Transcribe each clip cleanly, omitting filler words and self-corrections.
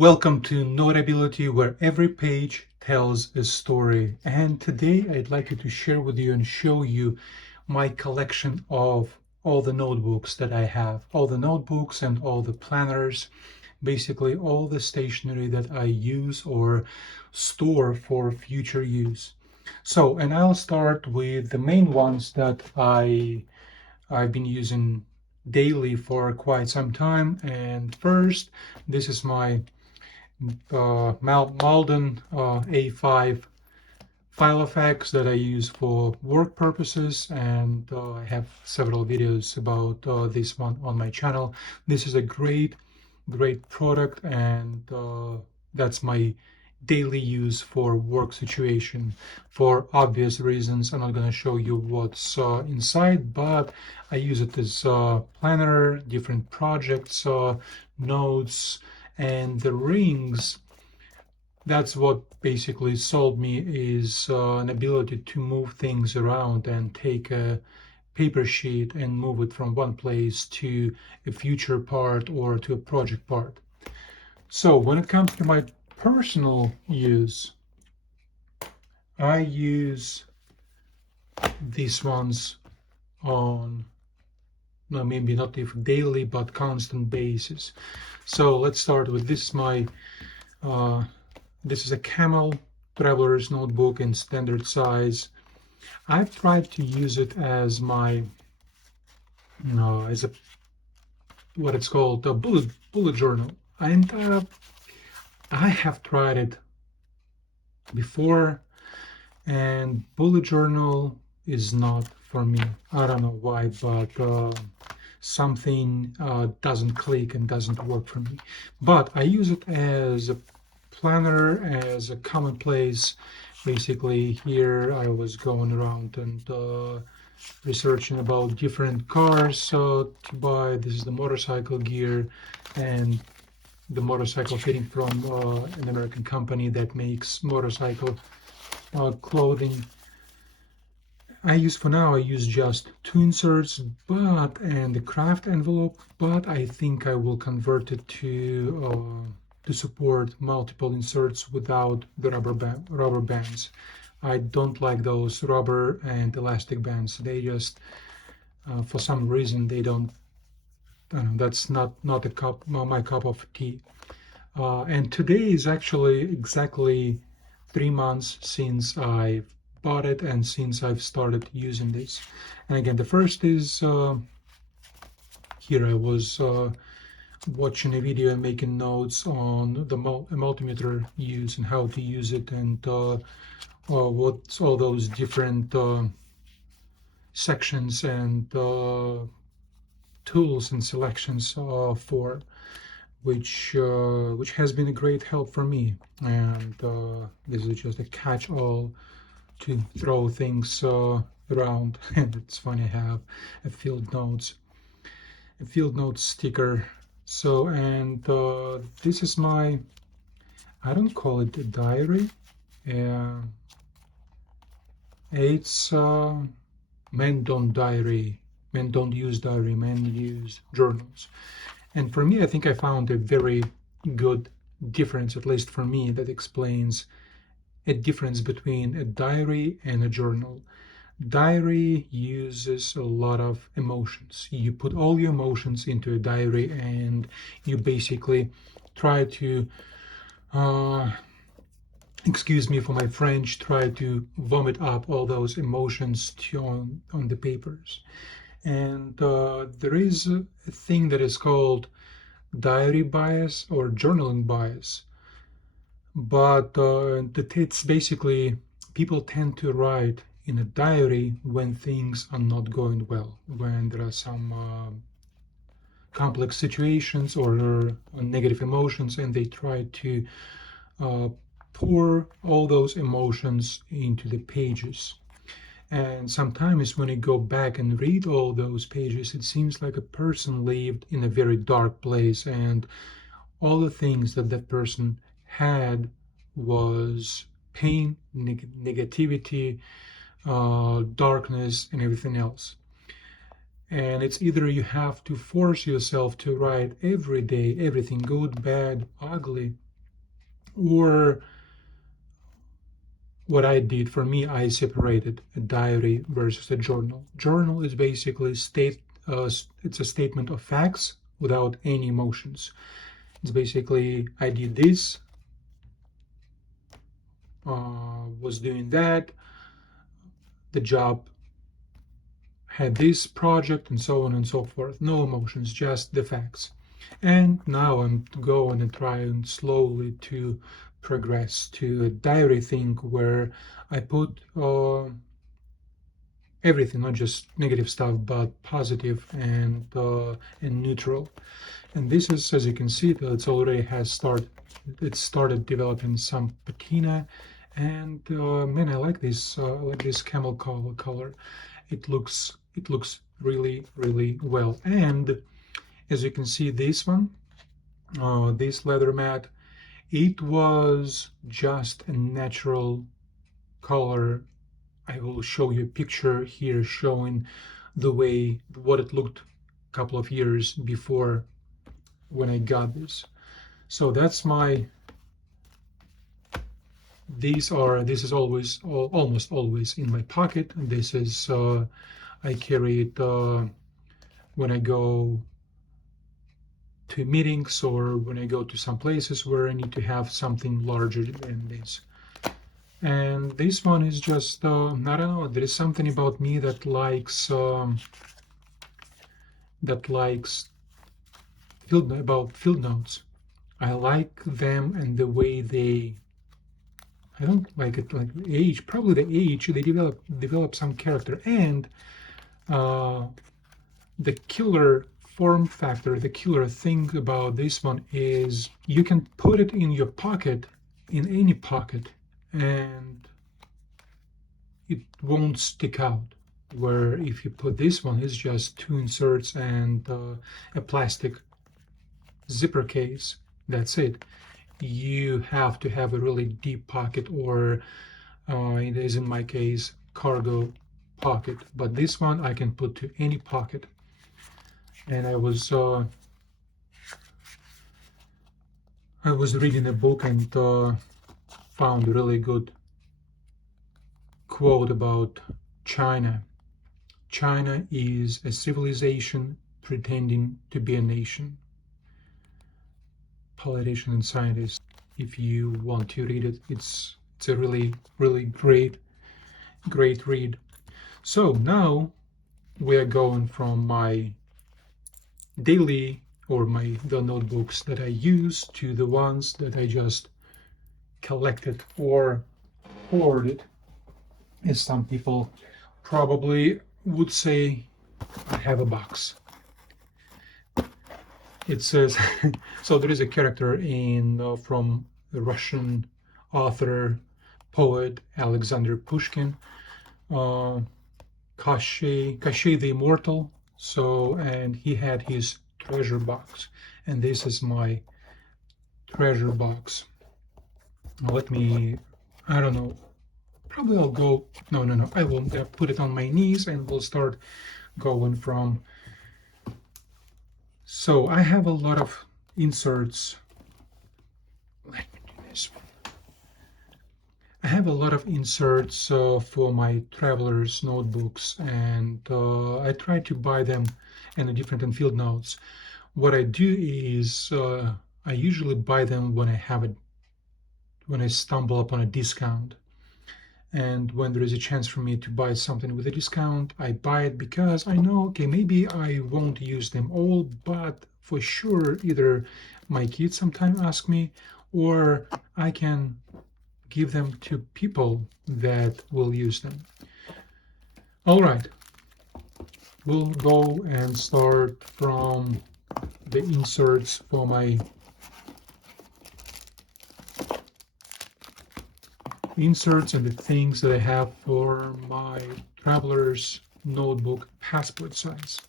Welcome to Notability, where every page tells a story. And today I'd like to share with you and show you my collection of all the notebooks that I have, all the notebooks and all the planners, basically all the stationery that I use or store for future use. And I'll start with the main ones that I've been using daily for quite some time. And first, this is my Malden A5 Filofax that I use for work purposes, and I have several videos about this one on my channel. This is a great product, and that's my daily use for work situation. For obvious reasons, I'm not going to show you what's inside, but I use it as planner, different projects, notes, and the rings. That's what basically sold me, is an ability to move things around and take a paper sheet and move it from one place to a future part or to a project part. So when it comes to my personal use, I use these ones on, no, maybe not if daily, but constant basis. So let's start with this. Uh, this is a Camel Traveler's Notebook in standard size. I've tried to use it as my, as a, what it's called, a bullet journal. And I have tried it before, and bullet journal is not for me. I don't know why, but something doesn't click and doesn't work for me. But I use it as a planner, as a commonplace. Basically, here I was going around and researching about different cars to buy. This is the motorcycle gear, and the motorcycle fitting from an American company that makes motorcycle clothing. I use just two inserts, and the craft envelope, but I think I will convert it to support multiple inserts without the rubber bands. I don't like those rubber and elastic bands. They just, for some reason, they don't. That's not my cup of tea. And today is actually exactly 3 months since I bought it and since I've started using this. And again, the first is here I was watching a video and making notes on the multimeter use and how to use it, and what's all those different sections and tools and selections for, which has been a great help for me. And this is just a catch-all to throw things around. And it's funny, I have a field notes sticker. So, and this is my, I don't call it a diary. It's men don't diary, men don't use diary, men use journals. And for me, I think I found a very good difference, at least for me, that explains a difference between a diary and a journal. Diary uses a lot of emotions. You put all your emotions into a diary, and you basically try to, excuse me for my French, try to vomit up all those emotions on the papers. And there is a thing that is called diary bias or journaling bias. But it's basically, people tend to write in a diary when things are not going well, when there are some complex situations or negative emotions, and they try to pour all those emotions into the pages. And sometimes when you go back and read all those pages, it seems like a person lived in a very dark place, and all the things that that person had was pain, negativity, darkness, and everything else. And it's either you have to force yourself to write every day everything good, bad, ugly, Or what I did, for me, I separated a diary versus a journal. Journal is basically it's a statement of facts without any emotions. It's basically, I did this, was doing that, the job had this project, and so on and so forth. No emotions, just the facts. And now I'm going and trying slowly to progress to a diary thing where I put everything, not just negative stuff, but positive and neutral. And this is, as you can see, that it's already has started. It started developing some patina, and man, I like this. I like this camel color. It looks really well. And as you can see, this one, this leather mat, it was just a natural color. I will show you a picture here showing the way what it looked a couple of years before when I got this. So that's my this is almost always in my pocket. And this is I carry it when I go to meetings or when I go to some places where I need to have something larger than this. And this one is just I don't know, there is something about me that likes field notes. I like them and the way they, I don't like it like the age, probably the age they develop some character. And uh, the killer form factor, the killer thing about this one is you can put it in your pocket, in any pocket, and it won't stick out. Where if you put this one, it's just two inserts and a plastic zipper case. That's it. You have to have a really deep pocket, or it is in my case cargo pocket. But this one I can put to any pocket. And I was reading a book and found a really good quote about China. China is a civilization pretending to be a nation. Politician and scientist. If you want to read it, it's a really great read. So now we are going from my daily or the notebooks that I use to the ones that I just collected or hoarded, as some people probably would say. I have a box. It says so there is a character in from the Russian author poet Alexander Pushkin, uh, Koshay the Immortal. So, and he had his treasure box, and this is my treasure box. Now let me, I don't know, probably I'll go, no, I will put it on my knees and we'll start going from. So I have a lot of inserts. Let me do this one. I have a lot of inserts for my traveler's notebooks, and I try to buy them in a different and field notes. What I do is I usually buy them when I stumble upon a discount. And when there is a chance for me to buy something with a discount, I buy it because I know, okay, maybe I won't use them all, but for sure, either my kids sometime ask me, or I can give them to people that will use them. All right, we'll go and start from the inserts for my inserts and the things that I have for my traveler's notebook passport size.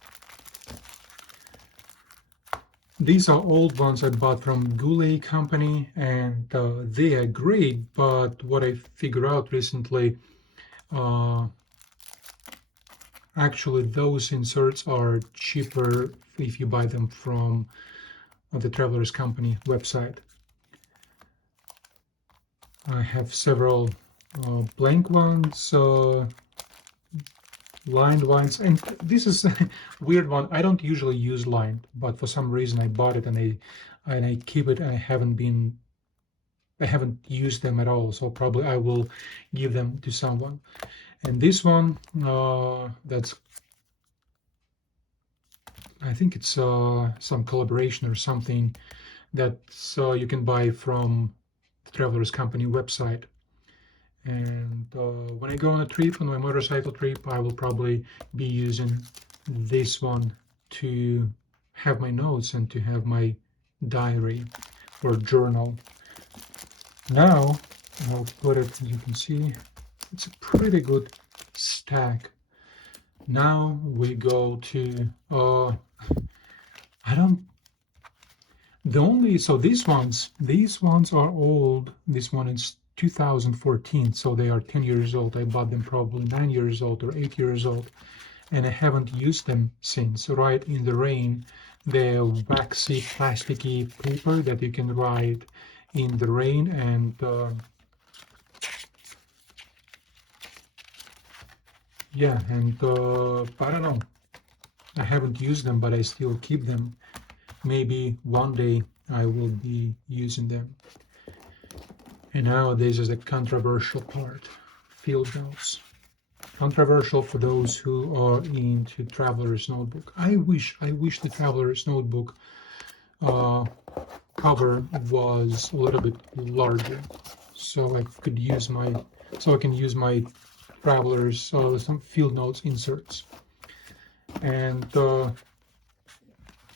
These are old ones I bought from Goulet Company, and they are great, but what I figured out recently, actually those inserts are cheaper if you buy them from the Traveler's Company website. I have several blank ones, lined ones, and this is a weird one. I don't usually use lined, but for some reason I bought it and I keep it. I haven't used them at all, so probably I will give them to someone. And this one, that's, I think it's some collaboration or something that you can buy from the Travelers Company website. And when I go on a trip, on my motorcycle trip, I will probably be using this one to have my notes and to have my diary or journal. Now, I'll put it, as you can see, it's a pretty good stack. Now we go to, I don't, the only, so these ones are old. This one is 2014, so they are 10 years old. I bought them probably 9 years old or 8 years old, and I haven't used them since. Rite In The Rain, the waxy, plasticky paper that you can write in the rain, and yeah, and I don't know. I haven't used them, but I still keep them. Maybe one day I will be using them. And now this is the controversial part, field notes. Controversial for those who are into Traveler's Notebook. I wish the Traveler's Notebook cover was a little bit larger, so I could use so I can use my Traveler's some field notes inserts. And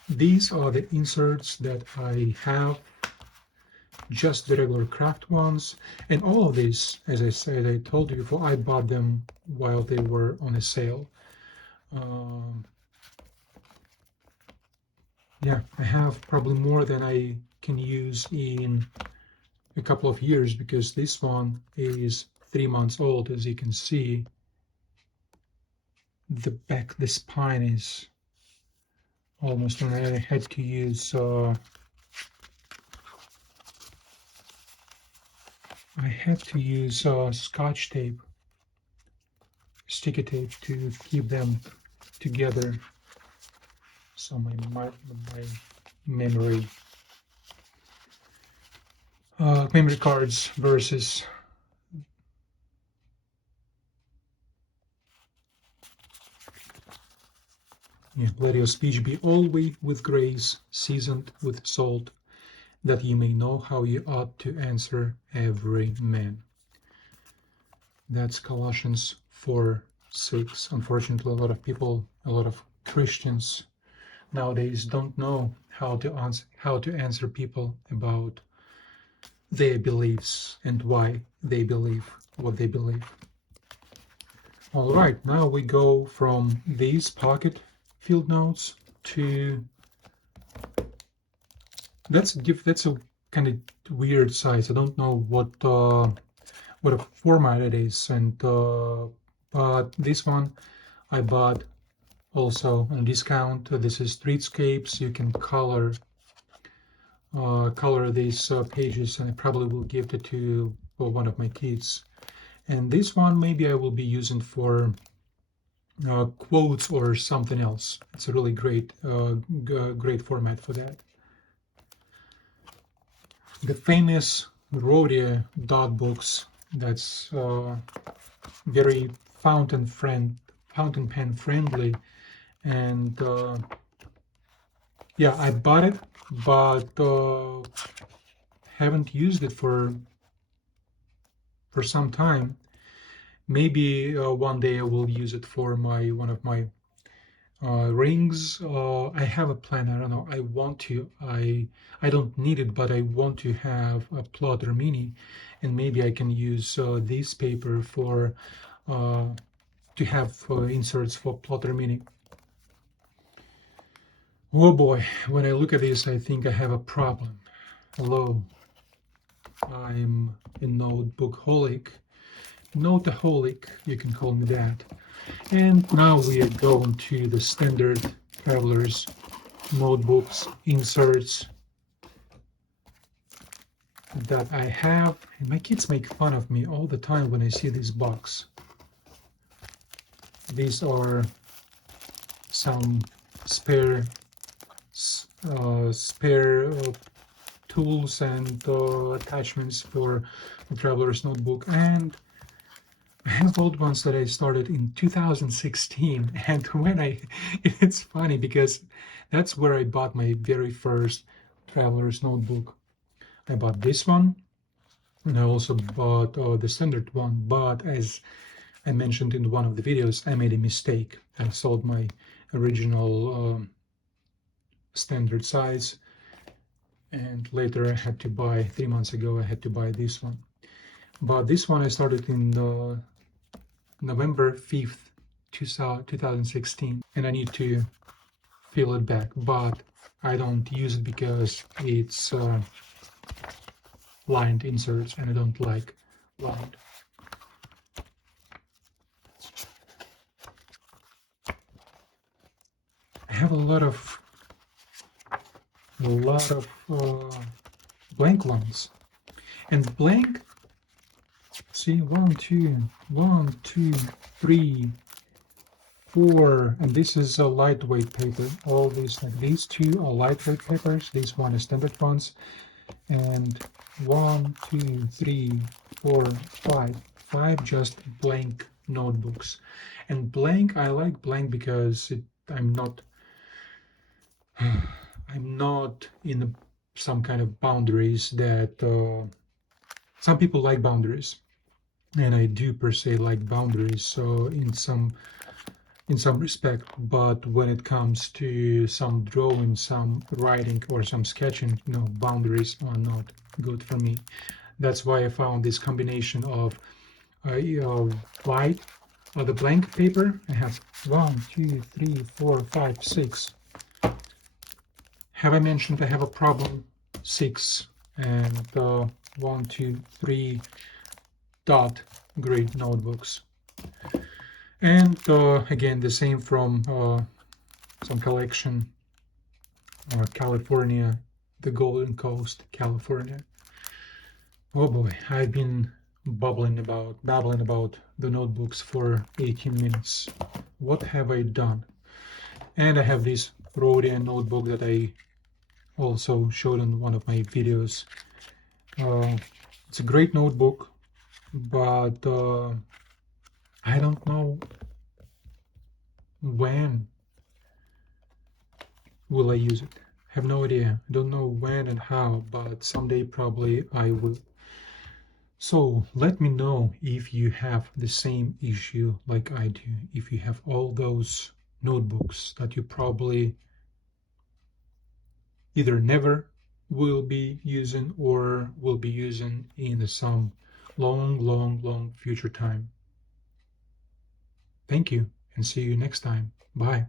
these are the inserts that I have, just the regular craft ones. And all of these, as I said, I told you before, I bought them while they were on a sale. Yeah, I have probably more than I can use in a couple of years, because this one is 3 months old. As you can see, the spine is almost, and I had to use Scotch tape, sticky tape, to keep them together. So my memory cards versus let your speech be always with grace, seasoned with salt, that ye may know how ye ought to answer every man. That's Colossians 4:6. Unfortunately, a lot of Christians nowadays don't know how to answer people about their beliefs and why they believe what they believe. All right, now we go from these pocket field notes to that's a kind of weird size. I don't know what a format it is, and but this one I bought also on discount. This is Streetscapes. You can color these pages, and I probably will give it to one of my kids. And this one maybe I will be using for quotes or something else. It's a really great great format for that. The famous Rhodia dot books, that's very fountain pen friendly, and yeah, I bought it, but haven't used it for some time. Maybe one day I will use it for one of my rings. I have a plan. I don't know. I don't need it, but I want to have a plotter mini, and maybe I can use this paper for to have inserts for plotter mini. Oh boy, when I look at this, I think I have a problem. Hello, I'm a notebookaholic, noteaholic, you can call me that. And now we are going to the standard Travelers notebooks, inserts. that I have, and my kids make fun of me all the time when I see this box. These are some spare tools and attachments for a traveler's notebook, and I have old ones that I started in 2016. And it's funny because that's where I bought my very first traveler's notebook. I bought this one, and I also bought the standard one, but as I mentioned in one of the videos, I made a mistake. I sold my original standard size, and later I had to buy, 3 months ago, I had to buy this one. But this one I started in November 5th, 2016, and I need to fill it back, but I don't use it because it's lined inserts, and I don't like lined. I have a lot of blank ones, and blank. See, 1, 2, 3, 4, and this is a lightweight paper. All these, like these two, are lightweight papers. This one is standard ones, and 1, 2, 3, 4, 5 just blank notebooks. And blank, I like blank because I'm not I'm not in some kind of boundaries that some people like boundaries, and I do per se like boundaries. So in some respect, but when it comes to some drawing, some writing, or some sketching, no, boundaries are not good for me. That's why I found this combination of white, the blank paper. I have 1, 2, 3, 4, 5, 6. Have I mentioned I have a problem? 6, and 1, 2, 3 dot grid notebooks. And again, the same from some collection, California, the Golden Coast, California. Oh boy, I've been babbling about the notebooks for 18 minutes. What have I done? And I have this Rhodia notebook that I also showed in one of my videos. It's a great notebook, but I don't know when will I use it. I have no idea. I don't know when and how, but someday probably I will. So let me know if you have the same issue like I do, if you have all those notebooks that you probably either never will be using or will be using in some long future time. Thank you, and see you next time. Bye.